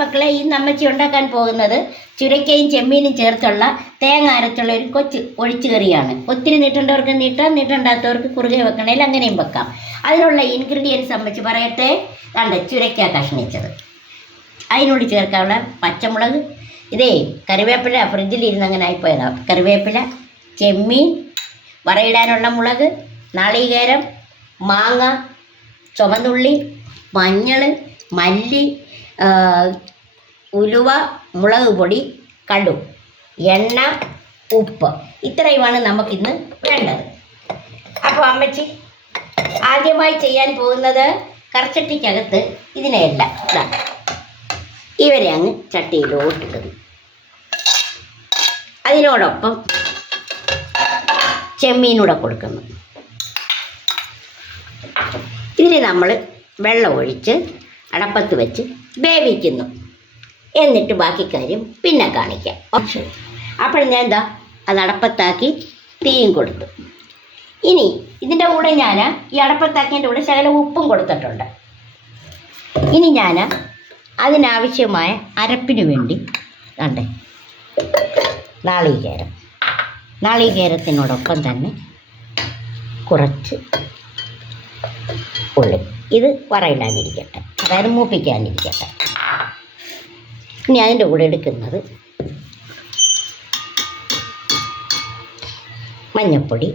മക്കളെ, ഇന്ന് അമ്മച്ചി ഉണ്ടാക്കാൻ പോകുന്നത് ചുരക്കയും ചെമ്മീനും ചേർത്തുള്ള തേങ്ങ അരച്ചുള്ള ഒരു കൊച്ചു ഒഴിച്ചുകറിയാണ്. ഒത്തിരി നീട്ടേണ്ടവർക്ക് നീട്ടാം, നീട്ടണ്ടാത്തവർക്ക് കുറുകെ വെക്കണേൽ അങ്ങനെയും വെക്കാം. അതിനുള്ള ഇൻഗ്രീഡിയൻസ് അമ്മച്ചി പറയട്ടെ. കണ്ട് ചുരക്ക കഷ്ണിച്ചത്, അതിനോട് ചേർക്കാനുള്ള പച്ചമുളക്, ഇതേ കറിവേപ്പില ഫ്രിഡ്ജിലിരുന്ന് അങ്ങനെ ആയിപ്പോയതാണ്. കറിവേപ്പില, ചെമ്മീൻ, വറയിടാനുള്ള മുളക്, നാളികേരം, മാങ്ങ, ചുവന്നുള്ളി, മഞ്ഞൾ, മല്ലി, ഉലുവ, മുളക് പൊടി, കടു, എണ്ണ, ഉപ്പ്, ഇത്രയുമാണ് നമുക്കിന്ന് വേണ്ടത്. അപ്പോൾ അമ്മച്ചി ആദ്യമായി ചെയ്യാൻ പോകുന്നത് കറച്ചട്ടിക്കകത്ത് ഇതിനെയെല്ലാം ഇവരെ അങ്ങ് ചട്ടിയിലോട്ടിടുന്നു. അതിനോടൊപ്പം ചെമ്മീനൂടെ കൊടുക്കുന്നു. ഇതിന് നമ്മൾ വെള്ളം ഒഴിച്ച് അടപ്പത്ത് വെച്ച് വേവിക്കുന്നു. എന്നിട്ട് ബാക്കി കാര്യം പിന്നെ കാണിക്കാം. അപ്പോൾ ഞാൻ എന്താ അത് അടപ്പത്താക്കി തീയും കൊടുത്തു. ഇനി ഇതിൻ്റെ കൂടെ ഞാൻ ഈ അടപ്പത്താക്കിയതിൻ്റെ കൂടെ ശകലം ഉപ്പും കൊടുത്തിട്ടുണ്ട്. ഇനി ഞാൻ അതിനാവശ്യമായ അരപ്പിന് വേണ്ടി കണ്ടേ നാളികേരത്തിനോടൊപ്പം തന്നെ കുറച്ച് ഉള്ളി, ഇത് വറയിടാനിരിക്കട്ടെ, അതായത് മൂപ്പിക്കാനിരിക്കട്ടെ. ഇനി അതിൻ്റെ കൂടെ എടുക്കുന്നത് മഞ്ഞൾപ്പൊടി,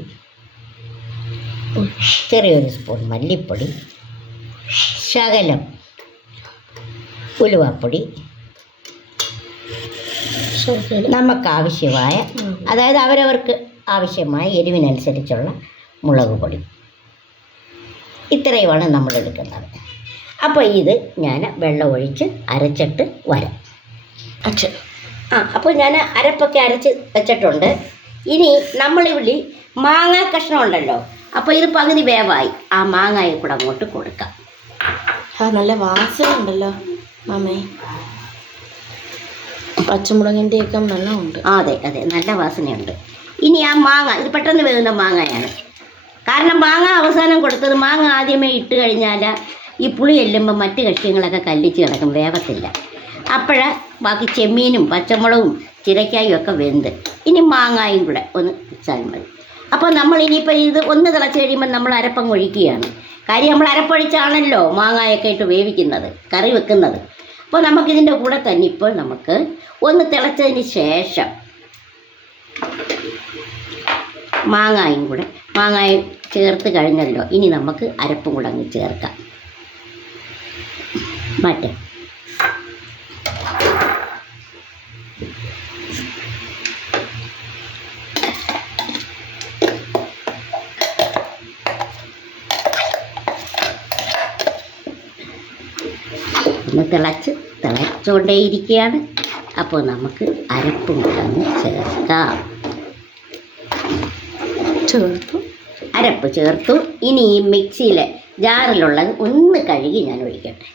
ചെറിയൊരു സ്പൂൺ മല്ലിപ്പൊടി, ശകലം ഉലുവാപ്പൊടി, നമുക്കാവശ്യമായ, അതായത് അവരവർക്ക് ആവശ്യമായ എരിവിനനുസരിച്ചുള്ള മുളക് പൊടി, ഇത്രയുമാണ് നമ്മൾ എടുക്കുന്നത്. അപ്പോൾ ഇത് ഞാൻ വെള്ളം ഒഴിച്ച് അരച്ചിട്ട് വരാം. അപ്പോൾ ഞാൻ അരപ്പൊക്കെ അരച്ച് വെച്ചിട്ടുണ്ട്. ഇനി നമ്മളിവിടെ മാങ്ങ കഷ്ണം ഉണ്ടല്ലോ, അപ്പോൾ ഇത് പകുതി വേവായി. ആ മാങ്ങയെ കൂടെ അങ്ങോട്ട് കൊടുക്കാം. നല്ല വാസന ഉണ്ടല്ലോ മാമേ, പച്ചമുളകിൻ്റെയൊക്കെ നല്ലതുണ്ട്. അതെ അതെ, നല്ല വാസനയുണ്ട്. ഇനി ആ മാങ്ങ, ഇത് പെട്ടെന്ന് വേകുന്ന മാങ്ങയാണ്. കാരണം മാങ്ങ അവസാനം കൊടുത്തത്, മാങ്ങ ആദ്യമേ ഇട്ട് കഴിഞ്ഞാൽ ഈ പുളി ചെല്ലുമ്പോൾ മറ്റ് കഷ്ണങ്ങളൊക്കെ കല്ലിച്ച് കിടക്കും, വേവത്തില്ല. അപ്പോഴാ ബാക്കി ചെമ്മീനും പച്ചമുളകും ചിരക്കായും ഒക്കെ വെന്ത് ഇനി മാങ്ങായും കൂടെ ഒന്ന് വെച്ചാൽ മതി. അപ്പോൾ നമ്മൾ ഇനിയിപ്പോൾ ഇത് ഒന്ന് തിളച്ച് കഴിയുമ്പോൾ നമ്മൾ അരപ്പം ഒഴിക്കുകയാണ്. കാര്യം നമ്മൾ അരപ്പൊഴിച്ചാണല്ലോ മാങ്ങായൊക്കെ ഇട്ട് വേവിക്കുന്നത്, കറി വെക്കുന്നത്. അപ്പോൾ നമുക്കിതിൻ്റെ കൂടെ തന്നെ ഇപ്പോൾ നമുക്ക് ഒന്ന് തിളച്ചതിന് ശേഷം മാങ്ങായും കൂടെ, മാങ്ങായും ചേർത്ത് കഴിഞ്ഞല്ലോ, ഇനി നമുക്ക് അരപ്പും കൂടെ അങ്ങ് ചേർക്കാം. മാറ്റാം. ഒന്ന് തിളച്ചുകൊണ്ടേയിരിക്കുകയാണ്. അപ്പോൾ നമുക്ക് അരപ്പും കൂടെ അങ്ങ് ചേർക്കാം. അരപ്പ് ചേർത്തു. ഇനി ഈ മിക്സിയിലെ ജാറിലുള്ളത് ഒന്ന് കഴുകി ഞാൻ ഒഴിക്കട്ടെ.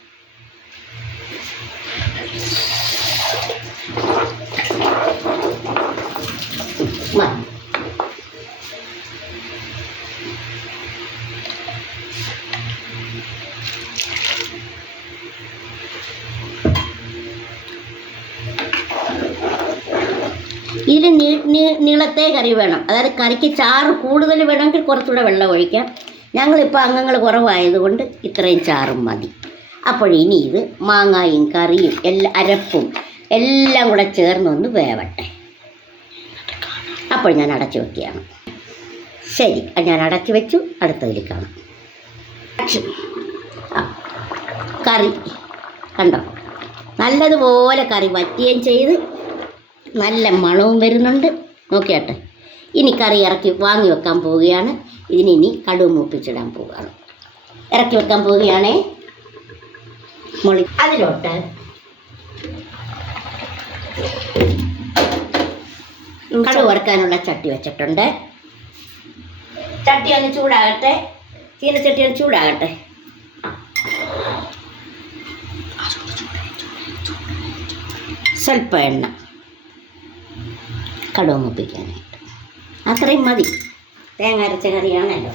ഇതിൽ നീളത്തെ കറി വേണം, അതായത് കറിക്ക് ചാറ് കൂടുതൽ വേണമെങ്കിൽ കുറച്ചുകൂടെ വെള്ളം ഒഴിക്കാം. ഞങ്ങളിപ്പോൾ അംഗങ്ങൾ കുറവായതുകൊണ്ട് ഇത്രയും ചാറും മതി. അപ്പോൾ ഇനി ഇത് മാങ്ങായും കറിയും അരപ്പും എല്ലാം കൂടെ ചേർന്നൊന്ന് വേവട്ടെ. അപ്പോൾ ഞാൻ അടച്ചു വയ്ക്കുകയാണ്. ശരി, ഞാൻ അടച്ചു വെച്ചു. അടുത്തതിൽ കാണാം. കറി കണ്ടോ, നല്ലതുപോലെ കറി വറ്റുകയും ചെയ്ത് നല്ല മണവും വരുന്നുണ്ട്. നോക്കിയാട്ടെ. ഇനി കറി ഇറക്കി വാങ്ങി വെക്കാൻ പോവുകയാണ്. ഇതിനി കടുക് മൂപ്പിച്ചിടാൻ പോവുകയാണ്. ഇറക്കി വെക്കാൻ പോവുകയാണേ. അതിലോട്ട് കടുക് വറുക്കാനുള്ള ചട്ടി വെച്ചിട്ടുണ്ട്. ചട്ടി ഒന്ന് ചൂടാകട്ടെ, ചീനച്ചട്ടി ഒന്ന് ചൂടാകട്ടെ. സ്വല്പം എണ്ണ, കടുക് മൂപ്പിക്കാനായിട്ട് അത്രയും മതി. തേങ്ങ അരച്ച കറിയാണല്ലോ.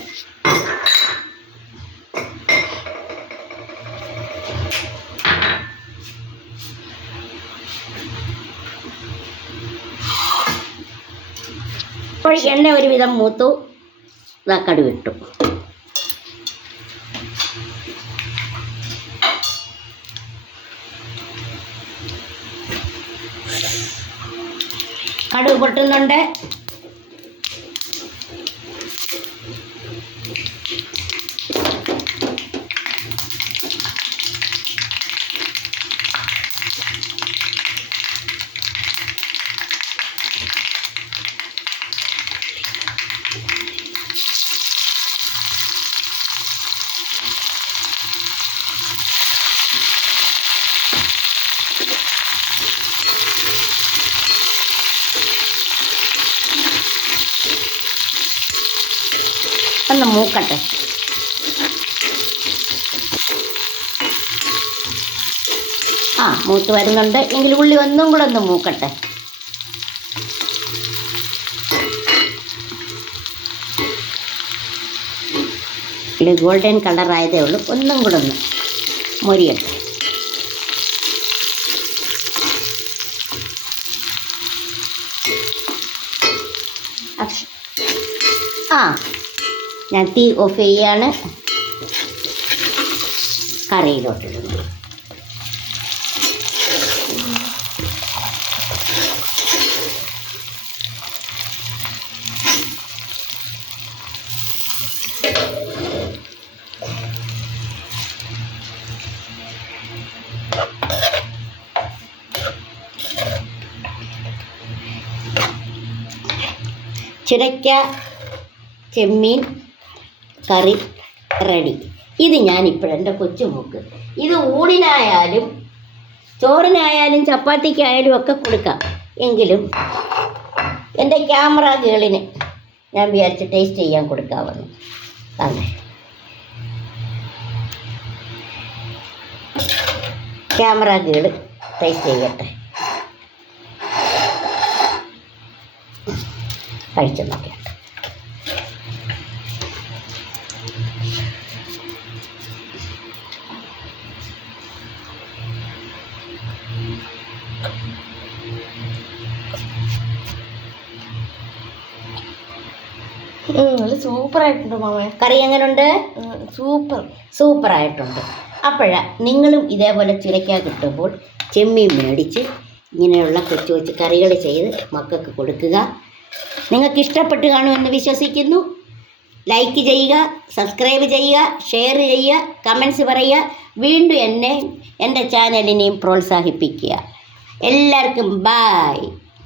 അപ്പോൾ എണ്ണ ഒരുവിധം മൂത്തു, ഇതാ കടുക് ഇട്ടു. കടുക് പൊട്ടുന്നുണ്ട്. ഒന്ന് മൂക്കട്ടെ. മൂത്ത് വരുന്നുണ്ട്. എങ്കിൽ ഉള്ളി ഒന്നും കൂടെ ഒന്ന് മൂക്കട്ടെ. ഇത് ഗോൾഡൻ കളറായതേ ഉള്ളൂ, ഒന്നും കൂടെ ഒന്ന് മൊരിയട്ടെ. ഞാൻ തീ ഓഫ് ചെയ്യാണ്. കറിയിലോട്ടിടുന്നു. ചുരയ്ക്ക ചെമ്മീൻ കറി റെഡി. ഇത് ഞാനിപ്പോഴും എൻ്റെ കൊച്ചുമോക്ക് ഇത് ഊണിനായാലും ചോറിനായാലും ചപ്പാത്തിക്കായാലും ഒക്കെ കൊടുക്കാം. എങ്കിലും എൻ്റെ ക്യാമറ ഗേളിന് ഞാൻ വിചാരിച്ച് ടേസ്റ്റ് ചെയ്യാൻ കൊടുക്കാമെന്ന്. അതെ, ക്യാമറ ഗേള് ടേസ്റ്റ് ചെയ്യട്ടെ. കഴിച്ചു നോക്കിയാൽ നല്ല സൂപ്പറായിട്ടുണ്ട് മാമേ. കറി എങ്ങനെയുണ്ട്? സൂപ്പറായിട്ടുണ്ട്. അപ്പോഴാ നിങ്ങളും ഇതേപോലെ ചുരയ്ക്കാൻ കിട്ടുമ്പോൾ ചെമ്മീൻ മേടിച്ച് ഇങ്ങനെയുള്ള കൊച്ചു കൊച്ചു കറികൾ ചെയ്ത് മക്കൾക്ക് കൊടുക്കുക. നിങ്ങൾക്ക് ഇഷ്ടപ്പെട്ട് കാണുമെന്ന് വിശ്വസിക്കുന്നു. ലൈക്ക് ചെയ്യുക, സബ്സ്ക്രൈബ് ചെയ്യുക, ഷെയർ ചെയ്യുക, കമൻസ് പറയുക. വീണ്ടും എൻ്റെ ചാനലിനെയും പ്രോത്സാഹിപ്പിക്കുക. എല്ലാവർക്കും ബായ്.